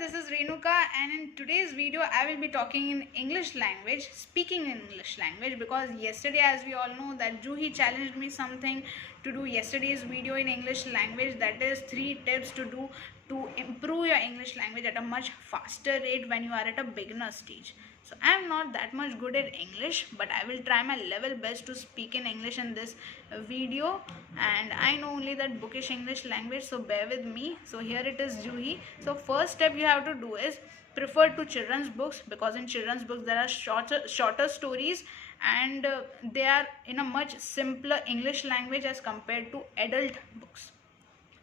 this is Renuka, and in today's video I will be talking in English language, speaking in English language, because yesterday, as we all know, that Juhi challenged me something to do yesterday's video in English language, that is 3 tips to do to improve your English language at a much faster rate when you are at a beginner stage. So I am not that much good at English, but I will try my level best to speak in English in this video, and I know only that bookish English language, so bear with me. So here it is, Juhi. So first step you have to do is prefer to children's books, because in children's books there are shorter stories, and they are in a much simpler English language as compared to adult books.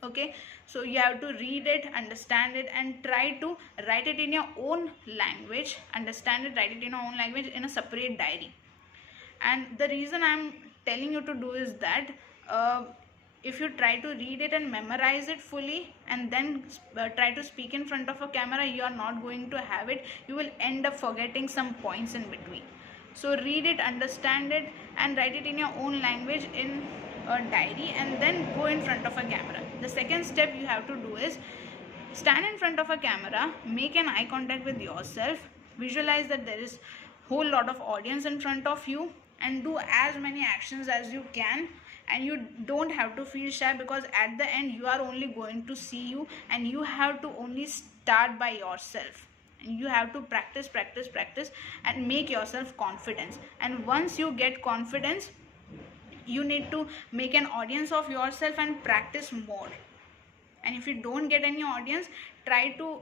Okay, so you have to read it, understand it, and try to write it in your own language, understand it, write it in your own language in a separate diary. And the reason I'm telling you to do is that if you try to read it and memorize it fully and then try to speak in front of a camera, you are not going to have it. You will end up forgetting some points in between. So read it, understand it, and write it in your own language in a diary, and then go in front of a camera. The second step you have to do is stand in front of a camera, make an eye contact with yourself, visualize that there is whole lot of audience in front of you, and do as many actions as you can. And you don't have to feel shy, because at the end you are only going to see you, and you have to only start by yourself. And you have to practice and make yourself confidence. And once you get confidence, you need to make an audience of yourself and practice more. And if you don't get any audience, try to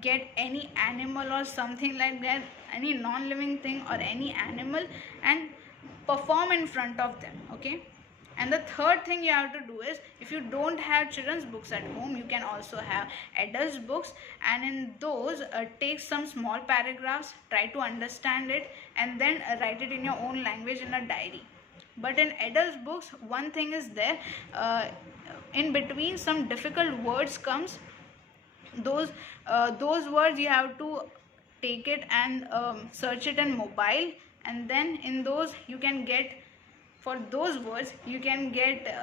get any animal or something like that, any non-living thing or any animal, and perform in front of them. Okay. And the third thing you have to do is, if you don't have children's books at home, you can also have adults books, and in those take some small paragraphs, try to understand it, and then write it in your own language in a diary. But in adults books, one thing is there, in between some difficult words comes. Those words you have to take it and search it in mobile, and then in those you can get, for those words you can get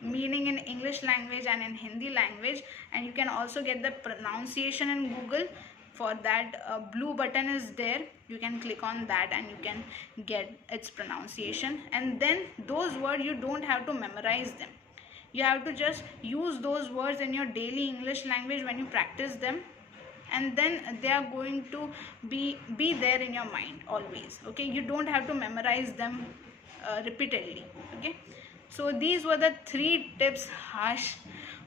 meaning in English language and in Hindi language, and you can also get the pronunciation in Google. For that, blue button is there, you can click on that and you can get its pronunciation. And then those words, you don't have to memorize them, you have to just use those words in your daily English language when you practice them, and then they are going to be there in your mind always. Okay, you don't have to memorize them repeatedly. Okay, so these were the 3 tips. Harsh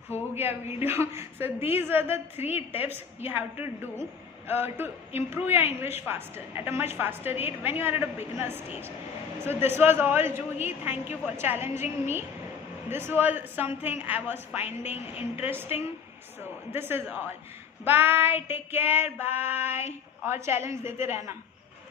ho gaya video. So these are the 3 tips you have to do to improve your English faster, at a much faster rate when you are at a beginner stage. So this was all, Juhi. Thank you for challenging me. This was something I was finding interesting. So this is all. Bye, take care, bye. और challenge देते रहना.